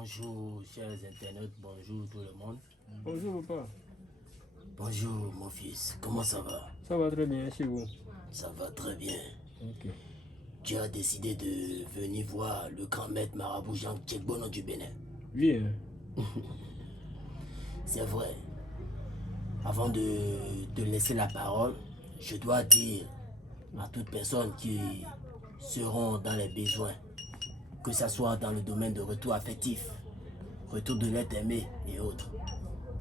Bonjour, chers internautes, bonjour tout le monde. Bonjour papa. Bonjour mon fils, comment ça va? Ça va très bien chez vous? Ça va très bien. Ok. Tu as décidé de venir voir le grand maître marabout Jean Tchekbono du Bénin. Bien. C'est vrai. Avant de te laisser la parole, je dois dire à toute personne qui seront dans les besoins, que ce soit dans le domaine de retour affectif, retour de l'être aimé et autres,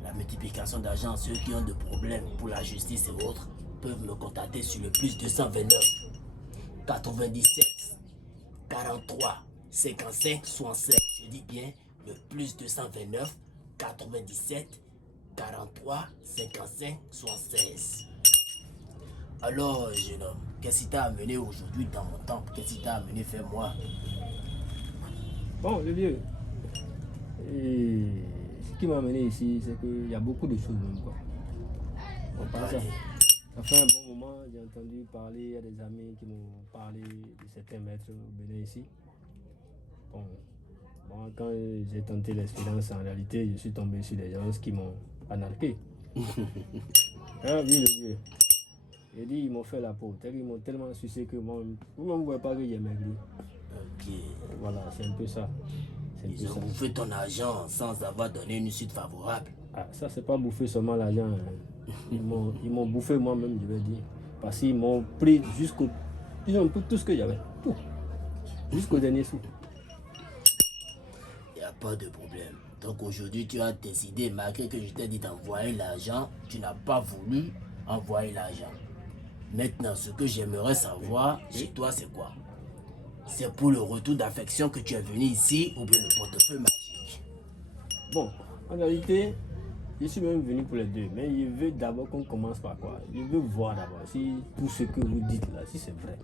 la multiplication d'argent, ceux qui ont des problèmes pour la justice et autres, peuvent me contacter sur le plus 229 97 43 55 67. Je dis bien le plus 229 97 43 55 76. Alors, jeune homme, qu'est-ce qui t'a amené aujourd'hui dans mon temple? Qu'est-ce qui t'a amené faire moi? Bon, le vieux. Et ce qui m'a amené ici, c'est qu'il y a beaucoup de choses même quoi. On parle ça. Ça fait un bon moment, j'ai entendu parler, il y a des amis qui m'ont parlé de certains maîtres au Bénin ici. Bon, moi, quand j'ai tenté l'expérience, en réalité, je suis tombé sur des gens qui m'ont anarqué. Ah oui, le vieux. J'ai dit, ils m'ont fait la peau. Ils m'ont tellement sucé que moi, vous ne voyez pas que j'ai maigri. Ok. Voilà, c'est un peu ça. Ils ont bouffé ton argent sans avoir donné une suite favorable. Ah, ça, c'est pas bouffer seulement l'argent. Hein. Ils m'ont bouffé moi-même, je vais dire. Parce qu'ils m'ont pris jusqu'au... Ils ont pris tout ce que j'avais. Tout. Jusqu'au dernier sou. Il n'y a pas de problème. Donc aujourd'hui, tu as décidé, malgré que je t'ai dit d'envoyer l'argent, tu n'as pas voulu envoyer l'argent. Maintenant, ce que j'aimerais savoir chez toi, c'est quoi? C'est pour le retour d'affection que tu es venu ici ou bien le portefeuille magique? Bon, en réalité, je suis même venu pour les deux. Mais je veux d'abord qu'on commence par quoi? Je veux voir d'abord si tout ce que vous dites là, si c'est vrai.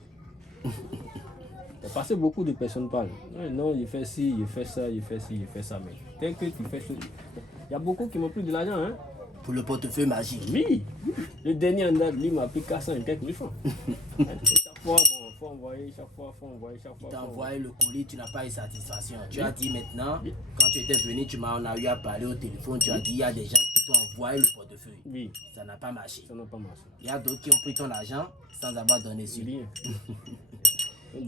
Parce que beaucoup de personnes parlent. Non, il fait ci, il fait ça, il fait ci, il fait ça. Mais tel que tu fais ça, il y a beaucoup qui m'ont pris de l'argent. Hein? Pour le portefeuille magique? Oui. Le dernier en date, lui, m'a pris 400 et quelques mille francs. Chaque fois, bon, faut envoyer, chaque fois. Il t'a envoyé le colis, tu n'as pas eu satisfaction. Tu as dit maintenant, quand tu étais venu, on a eu à parler au téléphone, tu as dit il y a des gens qui t'ont envoyé le portefeuille. Oui. Ça n'a pas marché. Ça n'a pas marché. Il y a d'autres qui ont pris ton argent sans avoir donné suite. Rien.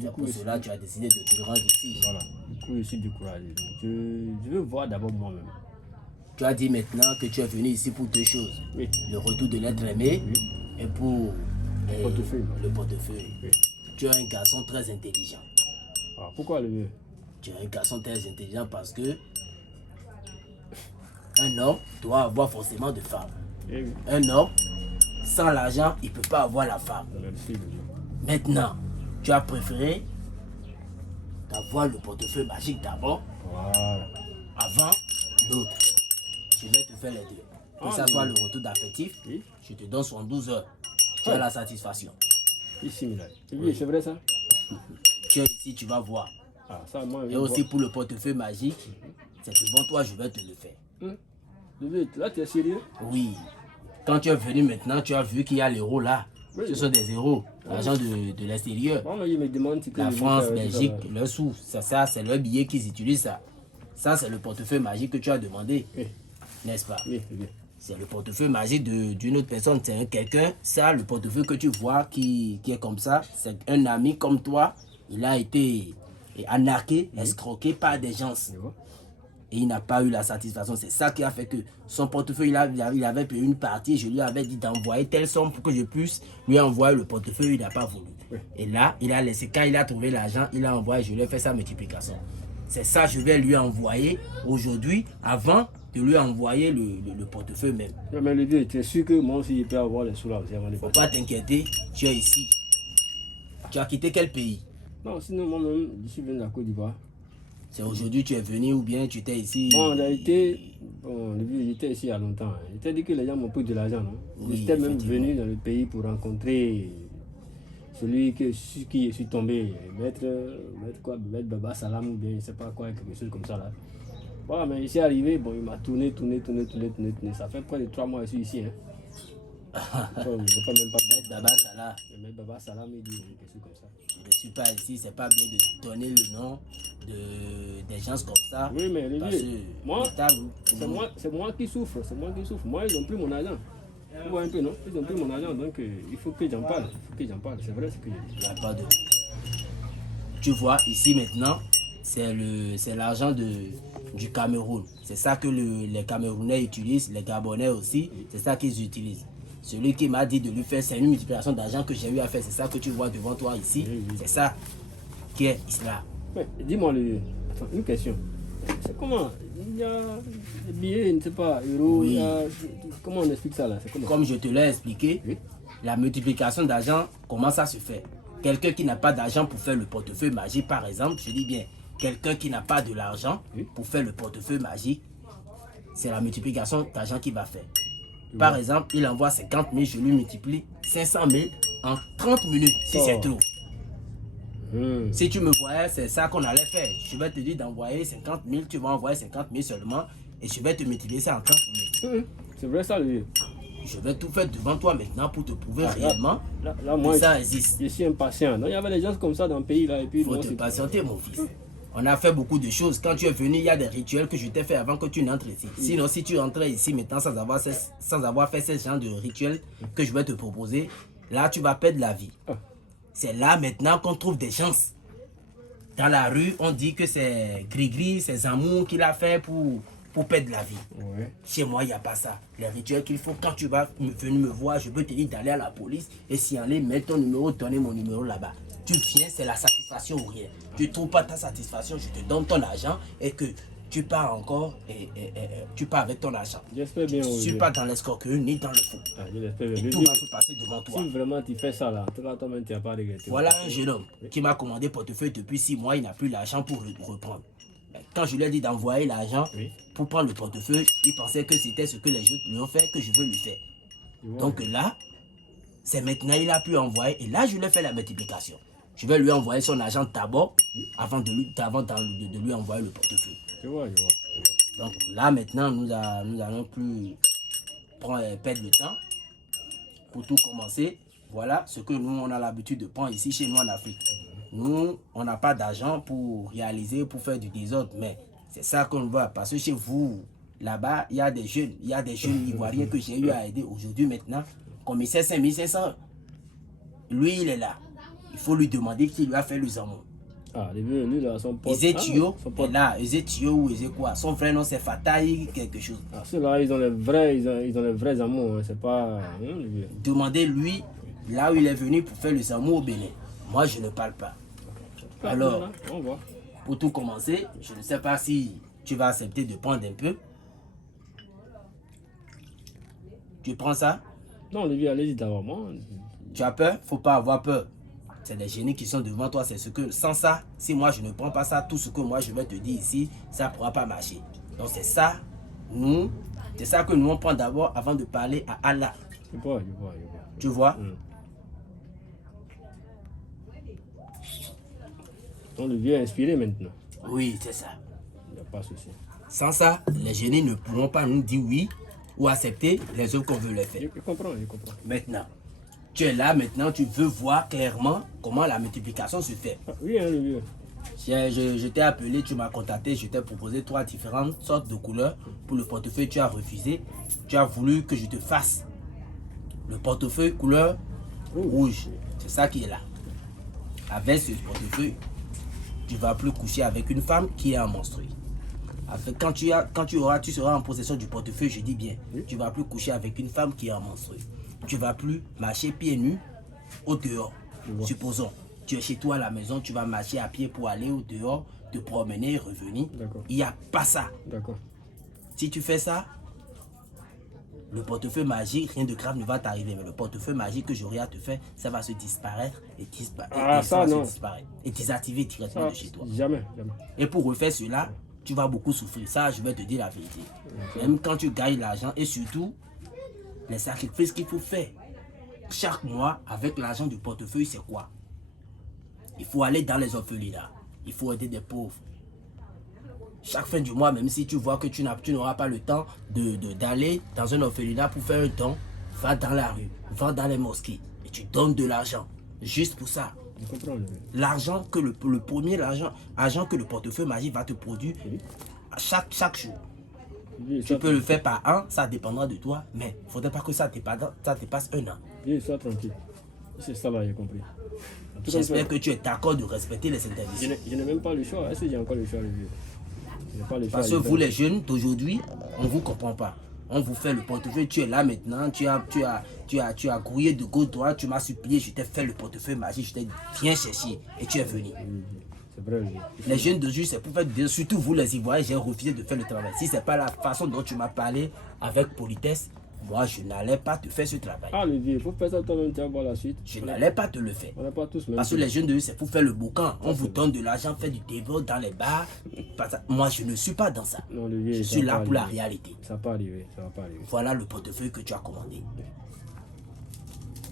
C'est pour cela que tu as décidé de te rendre ici. Voilà. Du coup, je suis découragé. Je veux voir d'abord moi-même. Tu as dit maintenant que tu es venu ici pour deux choses. Oui. Le retour de l'être aimé et pour le portefeuille. Oui. Tu es un garçon très intelligent. Ah, pourquoi le vieux? Tu es un garçon très intelligent parce que un homme doit avoir forcément de femme. Oui. Un homme, sans l'argent, il ne peut pas avoir la femme. Merci le vieux. Maintenant, tu as préféré d'avoir le portefeuille magique d'abord, Voilà. avant l'autre. Je vais te faire les deux. Que ça soit le retour d'affectif, Oui. je te donne 72 heures. Tu as la satisfaction. Ici, là. Oui, c'est vrai ça? Tu es ici, tu vas voir. Ah, ça, moi, Et aussi pour le portefeuille magique, c'est devant toi, je vais te le faire. Le vieux, là, tu es sérieux? Oui. Quand tu es venu maintenant, tu as vu qu'il y a l'euro là. Oui. Ce sont des euros, l'argent de l'extérieur. Bon, mais il me demande si La France, Belgique, le sous, ça c'est le billet qu'ils utilisent ça. Ça, c'est le portefeuille magique que tu as demandé. Oui. N'est-ce pas? Oui, oui. C'est le portefeuille magique d'une autre personne. C'est quelqu'un, ça, le portefeuille que tu vois qui est comme ça, c'est un ami comme toi. Il a été anarqué, escroqué par des gens. Et il n'a pas eu la satisfaction. C'est ça qui a fait que son portefeuille, il avait payé une partie. Je lui avais dit d'envoyer telle somme pour que je puisse lui envoyer le portefeuille. Il n'a pas voulu. Oui. Et là, il a laissé. Quand il a trouvé l'argent, il a envoyé. Je lui ai fait sa multiplication. C'est ça que je vais lui envoyer aujourd'hui avant de lui envoyer le portefeuille même. Non, mais le vieux, tu es sûr que moi aussi, je peux avoir les sous là aussi avant de Faut pas t'inquiéter, tu es ici. Tu as quitté quel pays? Non, sinon, moi-même, je suis venu de la Côte d'Ivoire. C'est aujourd'hui tu es venu ou bien tu étais ici? Bon, en réalité, le vieux, j'étais ici il y a longtemps. J'étais dit que les gens m'ont pris de l'argent, non? Oui, j'étais même venu dans le pays pour rencontrer celui sur qui je suis tombé, maître Baba Salam ou bien je ne sais pas quoi, quelque chose comme ça là. Voilà, mais ici arrivé, bon, il m'a tourné. Ça fait près de 3 mois que je suis ici. Hein. Bon, je pas même pas Maître Baba Salah, mais Baba Salam il dit quelque chose comme ça. je ne suis pas ici, c'est pas bien de donner le nom des gens comme ça. Oui, mais Parce Olivier, que moi, l'État, c'est moi qui souffre, c'est moi qui souffre. Moi, ils n'ont plus mon argent. Tu vois un peu, non? Ils n'ont plus mon argent, donc il faut que j'en parle. Il faut que j'en parle, c'est vrai ce que je dis. il n'y a pas de... Tu vois, ici maintenant, c'est l'argent du Cameroun. C'est ça que les Camerounais utilisent, les Gabonais aussi, c'est ça qu'ils utilisent. Celui qui m'a dit de lui faire, c'est une multiplication d'argent que j'ai eu à faire. C'est ça que tu vois devant toi ici. Oui, oui. C'est ça qui est là. Mais dis-moi, attends, une question. C'est comment? Il y a des billets, je ne sais pas, euros, Oui. comment on explique ça là? C'est comment? Comme je te l'ai expliqué, Oui. la multiplication d'argent, comment ça se fait? Quelqu'un qui n'a pas d'argent pour faire le portefeuille magique, par exemple, je dis bien, quelqu'un qui n'a pas de l'argent Oui. pour faire le portefeuille magique, c'est la multiplication d'argent qu'il va faire. Par exemple, il envoie 50 000, je lui multiplie 500 000 en 30 minutes, si c'est trop. Si tu me voyais, c'est ça qu'on allait faire. Je vais te dire d'envoyer 50 000, tu vas envoyer 50 000 seulement, et je vais te multiplier ça en 30 minutes. C'est vrai ça, lui. Je vais tout faire devant toi maintenant pour te prouver réellement Là, moi, que ça existe. je suis impatient. Non, il y avait des gens comme ça dans le pays là. Et puis, Il faut moi, te c'est- patienter, mon fils. On a fait beaucoup de choses. Quand tu es venu, il y a des rituels que je t'ai fait avant que tu n'entres ici. Sinon, si tu entrais ici maintenant sans avoir fait ce genre de rituels que je vais te proposer, là, tu vas perdre la vie. Ah. C'est là maintenant qu'on trouve des chances. Dans la rue, on dit que c'est Grigri, c'est Zamou qui l'a fait pour perdre la vie. Ouais. Chez moi, il n'y a pas ça. Les rituels qu'il faut, quand tu vas venir me voir, je peux te dire d'aller à la police et si aller mettre ton numéro, donner mon numéro là-bas. Tu viens, c'est la satisfaction ou rien. Tu ne trouves pas ta satisfaction, je te donne ton argent et que tu pars encore et tu pars avec ton argent. J'espère bien. Je ne suis Olivier. pas dans l'escroquerie ni dans le fou. Ah, je l'espère bien. Et Je tout dis, va se passer devant toi. si vraiment tu fais ça là, en tout cas, toi-même, tu n'as pas regretté. Voilà un jeune homme qui m'a commandé portefeuille depuis 6 mois, il n'a plus l'argent pour reprendre. Quand je lui ai dit d'envoyer l'argent Oui. pour prendre le portefeuille, il pensait que c'était ce que les autres lui ont fait que je veux lui faire. Tu vois. Donc là, c'est maintenant il a pu envoyer et là je lui ai fait la multiplication. Je vais lui envoyer son argent d'abord avant de lui envoyer le portefeuille. Je vois. Donc là maintenant nous allons plus perdre le temps. Pour tout commencer, voilà ce que nous on a l'habitude de prendre ici chez nous en Afrique. Nous, on n'a pas d'argent pour réaliser, pour faire du désordre, mais c'est ça qu'on voit. Parce que chez vous, là-bas, il y a des jeunes Ivoiriens que j'ai eu à aider aujourd'hui maintenant. Commissaire 5500, lui, il est là. Il faut lui demander qui lui a fait le zamon. Ah, lui là, son pote. Ezetio son est pote. là. Ezetio ou Eze quoi. Son vrai nom, c'est Fataï quelque chose. Ah, ceux-là, ils ont les vrais amours. Hein. C'est pas. Lui. Demandez-lui là où il est venu pour faire le zamon au Bénin. Moi, je ne parle pas. Ah, Alors, voilà, on voit. pour tout commencer, je ne sais pas si tu vas accepter de prendre un peu. Tu prends ça? Non, Olivier, allez-y d'abord. Moi, Tu as peur? Faut pas avoir peur. C'est des génies qui sont devant toi. C'est ce que, sans ça, si moi je ne prends pas ça, tout ce que moi je vais te dire ici, ça ne pourra pas marcher. Donc c'est ça, c'est ça que nous on prend d'abord avant de parler à Allah. je vois. Tu vois? Donc, Olivier est inspiré maintenant. Oui, c'est ça. Il n'y a pas de souci. Sans ça, les génies ne pourront pas nous dire oui ou accepter les œuvres qu'on veut les faire. Je comprends. Maintenant, tu es là, maintenant tu veux voir clairement comment la multiplication se fait. Ah, oui, hein, Olivier. Je t'ai appelé, tu m'as contacté, je t'ai proposé 3 différentes sortes de couleurs pour le portefeuille, tu as refusé. Tu as voulu que je te fasse le portefeuille couleur rouge. C'est ça qui est là. Avec ce portefeuille, tu ne vas plus coucher avec une femme qui est en menstruée. Quand tu seras en possession du portefeuille, je dis bien, tu ne vas plus coucher avec une femme qui est en menstruée. Tu ne vas plus marcher pieds nus au dehors. Supposons, tu es chez toi à la maison, tu vas marcher à pied pour aller au dehors, te promener, revenir. Il n'y a pas ça. D'accord. Si tu fais ça, le portefeuille magique, rien de grave ne va t'arriver. Mais le portefeuille magique que j'aurai à te faire, ça va se disparaître et disparaître. Ah, ça, non. Et désactiver directement Ça, de chez toi. Jamais. Et pour refaire cela, tu vas beaucoup souffrir. Ça, je vais te dire la vérité. Même quand tu gagnes l'argent et surtout, les sacrifices qu'il faut faire chaque mois avec l'argent du portefeuille, c'est quoi? Il faut aller dans les orphelinats. Il faut aider des pauvres. Chaque fin du mois, même si tu vois que tu n'auras pas le temps d'aller dans un orphelinat pour faire un don, va dans la rue, va dans les mosquées et tu donnes de l'argent. Juste pour ça. Je comprends, le vieux. L'argent que le premier argent que le portefeuille magique va te produire Oui. chaque jour. Oui, Tu peux le faire par an, ça dépendra de toi, mais il ne faudrait pas que ça dépasse un an. Oui, sois tranquille. C'est ça là, j'ai compris. En tout cas, J'espère que tu es d'accord de respecter les interdictions. je n'ai même pas le choix. Est-ce que j'ai encore le choix, le vieux? Je n'ai pas le choix. Parce que vous les jeunes d'aujourd'hui, on ne vous comprend pas. On vous fait le portefeuille, tu es là maintenant, tu as grouillé de gauche droite, tu m'as supplié, je t'ai fait le portefeuille magique, je t'ai bien cherché et tu es venu. Oui, c'est vrai, le vieux. Les jeunes d'aujourd'hui, c'est pour faire bien, surtout vous les Ivoiriens, j'ai refusé de faire le travail. Si ce n'est pas la façon dont tu m'as parlé avec politesse, moi je n'allais pas te faire ce travail. Ah, le vieux, il faut faire ça toi-même, tu vas voir la suite. Je n'allais pas te le faire. On n'a pas tous même. Parce que les jeunes d'aujourd'hui, c'est pour faire le boucan. On vous donne de l'argent, fait du développement dans les bars. Moi, je ne suis pas dans ça. Non, le vieux, Je ça suis va là pas pour la arriver. réalité. Ça va pas arriver, ça va pas arriver. Voilà le portefeuille que tu as commandé.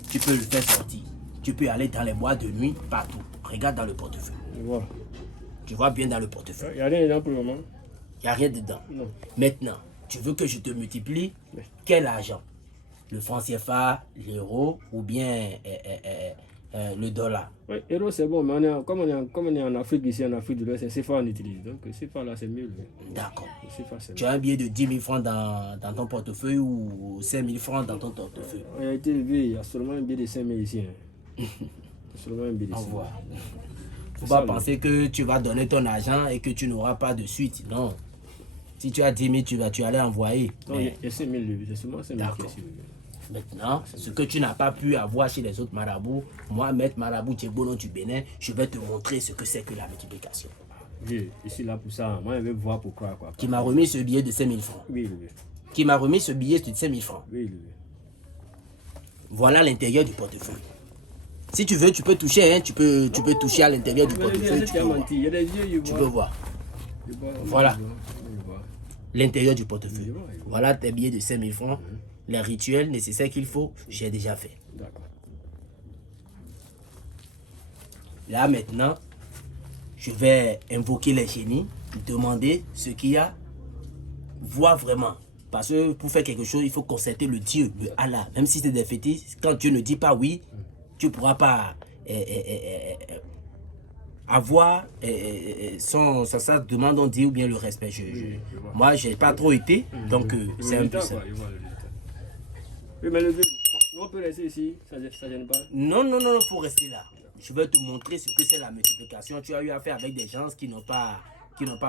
Tu peux le faire sortir. Tu peux aller dans les bois de nuit, partout. Regarde dans le portefeuille. Je vois. Tu vois bien dans le portefeuille. Il n'y a rien dedans pour le moment. Il n'y a rien dedans. Non. Maintenant, tu veux que je te multiplie quel argent? Le franc CFA, l'euro ou bien le dollar? Oui, euro c'est bon, mais comme on est en Afrique, ici en Afrique de l'Ouest, c'est CFA on utilise. Donc CFA là c'est mieux. D'accord. CFA c'est Tu mieux. as un billet de 10 000 francs dans ton portefeuille ou 5 000 francs dans ton portefeuille? En réalité, il y a seulement un billet de 5 000 ici. Il y a seulement un billet de Au 5 000. revoir. Faut ça, pas penser que tu vas donner ton argent et que tu n'auras pas de suite. Non. Si tu as 10 000, tu vas aller envoyer. Non, Mais il y a 5 000 livres. C'est seulement 5 000 qui est D'accord. ici. maintenant, ce que tu n'as pas pu avoir chez les autres marabouts, moi, maître marabout Tchebono du Bénin, je vais te montrer ce que c'est que la multiplication. Oui, je suis là pour ça. Moi, je vais voir pourquoi. Quoi. Qui m'a remis ce billet de 5 000 francs. Oui, oui. Qui m'a remis ce billet de 5 000 francs. Oui, oui. Voilà l'intérieur du portefeuille. Si tu veux, tu peux toucher, hein, tu peux toucher à l'intérieur du Mais portefeuille. tu peux voir. Il y a des yeux, Tu peux voir. Je vois. Voilà. Je vois. L'intérieur du portefeuille. Je vois. Voilà tes billets de 5 000 francs. Les rituels nécessaires qu'il faut, j'ai déjà fait. D'accord. Là maintenant, je vais invoquer les génies, demander ce qu'il y a, voir vraiment. Parce que pour faire quelque chose, il faut consulter le Dieu, le Allah. Même si c'est des fétiches, quand Dieu ne dit pas oui, tu ne pourras pas avoir sa demande on dit ou bien le respect. Moi, je n'ai pas trop été, donc c'est un peu ça. Oui, mais le vieux, on peut rester ici, ça ne gêne pas. Non, non, non, il faut rester là. Je vais te montrer ce que c'est la multiplication. Tu as eu affaire avec des gens qui n'ont pas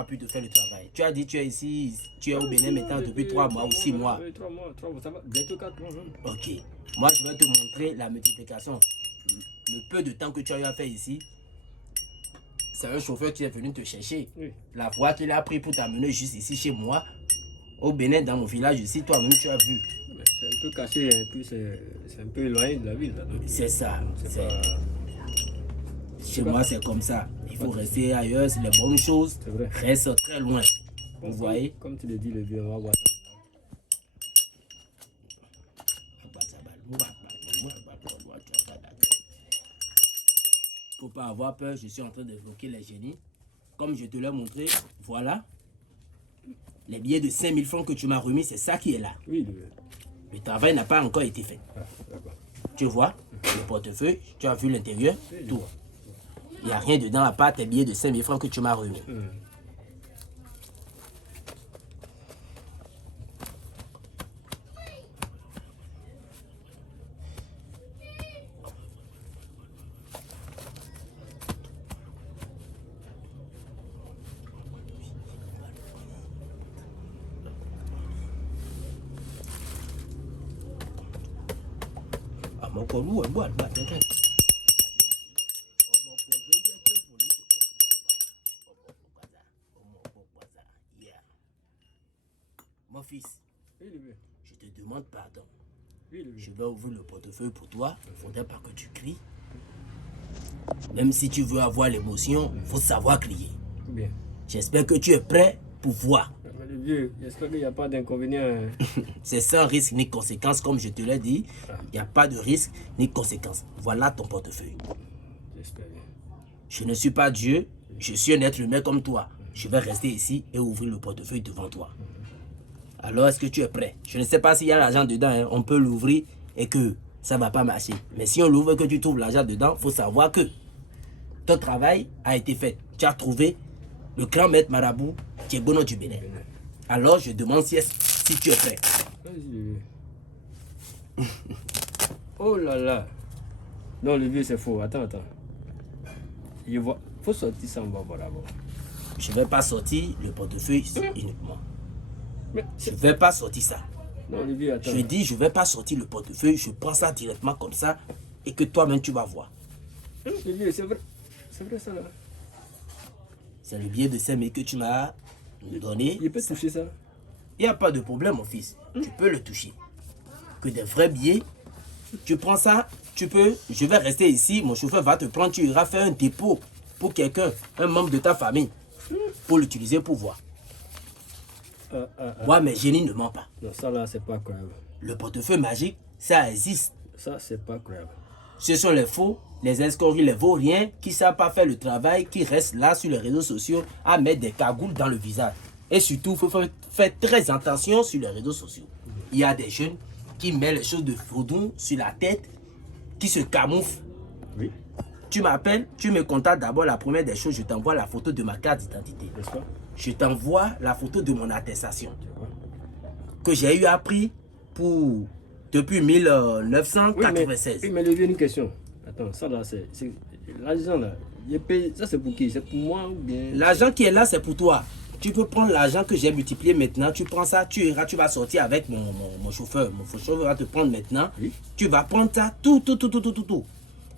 pu te faire le travail. Tu as dit tu es ici, tu es au Bénin maintenant depuis 3 mois ou 6 mois. Oui, 3 mois, ça va, bientôt 4 mois. Même. Ok. Moi, je vais te montrer la multiplication. Le peu de temps que tu as eu à faire ici, c'est un chauffeur qui est venu te chercher. Oui. La voie qu'il a pris pour t'amener juste ici chez moi, au Bénin, dans mon village ici, toi-même tu as vu. C'est un peu caché, et puis c'est un peu éloigné de la ville. C'est ça. C'est pas... Chez moi, c'est comme ça. Il faut rester ailleurs, c'est les bonnes choses. C'est vrai. Reste très loin. Vous voyez? Comme tu le dis, le vieux, on va voir ça. Il ne faut pas avoir peur, je suis en train d'évoquer les génies. Comme je te l'ai montré, voilà. Les billets de 5 000 francs que tu m'as remis, c'est ça qui est là. Oui, le vieux. Le travail n'a pas encore été fait. Ah, d'accord. Tu vois, le portefeuille, tu as vu l'intérieur, tout. Il n'y a rien dedans à part tes billets de 5 000 francs que tu m'as remis. Mon fils, Oui, le vieux. je te demande pardon. Oui, le vieux. Je vais ouvrir le portefeuille pour toi. Il ne faudrait pas que tu cries. Même si tu veux avoir l'émotion, il faut savoir crier. Bien. J'espère que tu es prêt pour voir. Mais le vieux, j'espère qu'il n'y a pas d'inconvénient. C'est sans risque ni conséquence, comme je te l'ai dit. Il n'y a pas de risque ni conséquence. Voilà ton portefeuille. J'espère bien. Je ne suis pas Dieu, je suis un être humain comme toi. Je vais rester ici et ouvrir le portefeuille devant toi. Alors, est-ce que tu es prêt? Je ne sais pas s'il y a l'argent dedans, hein. On peut l'ouvrir et que ça ne va pas marcher. Mais si on l'ouvre et que tu trouves l'argent dedans, il faut savoir que ton travail a été fait. Tu as trouvé le grand maître marabout Djegbono du Bénin. Alors je demande si tu es prêt. Oh là là. Non, le vieux, c'est faux. Attends. Je vois. Faut sortir ça, on va voir d'abord. Je ne vais pas sortir le portefeuille uniquement. Mais je ne vais pas sortir ça. Non, le vieux, attends. Je dis, je ne vais pas sortir le portefeuille, je prends ça directement comme ça et que toi-même tu vas voir. Le vieux, c'est vrai. C'est vrai ça là. C'est le billet de 5 000 que tu m'as donné. Il peut toucher ça. Il n'y a pas de problème, mon fils. Tu peux le toucher. Que des vrais billets. Tu prends ça, tu peux. Je vais rester ici. Mon chauffeur va te prendre. Tu iras faire un dépôt pour quelqu'un, un membre de ta famille, pour l'utiliser pour voir. Moi, mes génies ne mentent pas. Non, ça là, c'est pas croyable. Le portefeuille magique, ça existe. Ça, c'est pas croyable. Ce sont les faux, les escrocs, les vauriens qui ne savent pas faire le travail, qui restent là sur les réseaux sociaux à mettre des cagoules dans le visage. Et surtout, il faut faire très attention sur les réseaux sociaux. Il y a des jeunes qui mettent les choses de vaudou sur la tête, qui se camouflent. Oui. Tu m'appelles, tu me contactes d'abord. La première des choses, je t'envoie la photo de ma carte d'identité. N'est-ce pas? Je t'envoie la photo de mon attestation que j'ai eu appris depuis 1996. Oui, mais le vieux, une question. Attends, ça là, c'est l'argent là. Ça c'est pour qui? C'est pour moi ou bien? L'argent qui est là, c'est pour toi. Tu peux prendre l'argent que j'ai multiplié maintenant, tu prends ça, tu vas sortir avec mon chauffeur. Mon chauffeur va te prendre maintenant. Oui. Tu vas prendre ça, tout.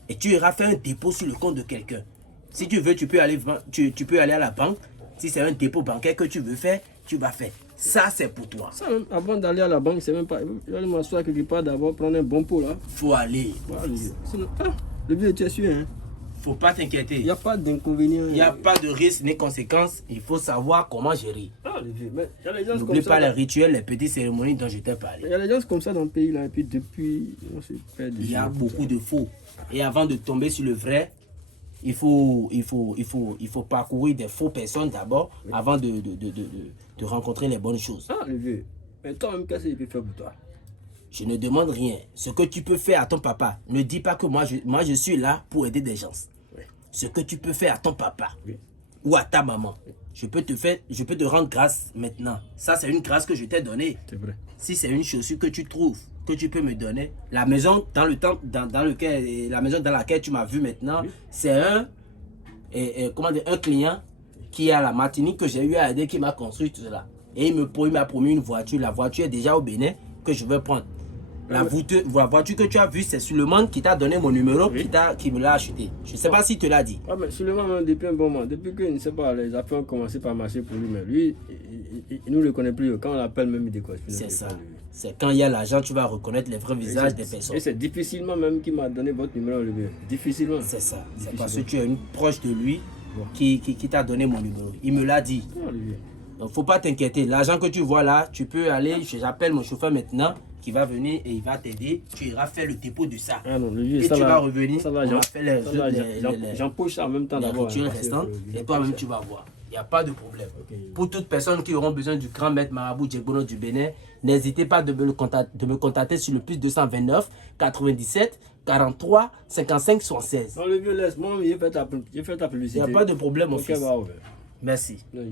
Et tu iras faire un dépôt sur le compte de quelqu'un. Si tu veux, tu peux aller à la banque. Si c'est un dépôt bancaire que tu veux faire, tu vas faire. Ça, c'est pour toi. Ça, même avant d'aller à la banque, c'est même pas. Je vais aller m'asseoir quelque part d'abord, prendre un bon pot là. Faut aller. Voilà, sinon, le vieux, tu es sûr, hein? Faut pas t'inquiéter. Il n'y a pas d'inconvénient. Il n'y a pas de risque ni conséquences. Il faut savoir comment gérer. Le vieux, mais il y a les gens N'oublie comme ça. pas les rituels, les petites cérémonies dont je t'ai parlé. Il y a les gens comme ça dans le pays là, et puis depuis, on s'est perdu. Il y a beaucoup de faux. Et avant de tomber sur le vrai, il faut parcourir des faux personnes d'abord, avant de rencontrer les bonnes choses. Le vieux, mais toi-même, qu'est-ce qu'il peut faire pour toi? Je ne demande rien. Ce que tu peux faire à ton papa, ne dis pas que moi je suis là pour aider des gens. Oui. Ce que tu peux faire à ton papa Oui. ou à ta maman, je peux te rendre grâce maintenant. Ça, c'est une grâce que je t'ai donnée. C'est vrai. Si c'est une chaussure que tu trouves, que tu peux me donner, la maison dans laquelle tu m'as vu maintenant, oui. C'est un client qui est à la Martinique que j'ai eu à aider, qui m'a construit tout cela. Et il m'a promis une voiture. La voiture est déjà au Bénin que je vais prendre. La voiture que tu as vue, c'est Suleiman qui t'a donné mon numéro, oui. qui me l'a acheté. Je ne sais pas si tu l'as dit. Mais Suleiman, depuis un bon moment, depuis que, je ne sais pas, les affaires ont commencé par marcher pour lui, mais lui, il ne nous le connaît plus. Quand on l'appelle, même il décolle. C'est ça. C'est quand il y a l'argent, tu vas reconnaître les vrais visages des personnes. Et c'est difficilement même qu'il m'a donné votre numéro, le vieux. Difficilement. C'est ça. C'est parce que tu es une proche de lui qui t'a donné mon numéro. Il me l'a dit. Donc, il ne faut pas t'inquiéter. L'argent que tu vois là, tu peux aller, j'appelle mon chauffeur maintenant, qui va venir et il va t'aider. Tu iras faire le dépôt de ça. Non, le vieux, et tu vas revenir. J'empoche ça en même temps d'abord. Les restantes, et toi-même tu vas voir. Il n'y a pas de problème. Okay. Pour toutes personnes qui auront besoin du grand maître marabout Djegbono du Bénin, n'hésitez pas de me contacter sur le plus 229 97 43 55 76. Non, le vieux, laisse-moi, j'ai fait ta publicité. Il n'y a pas de problème, mon fils. Bah, merci. Non,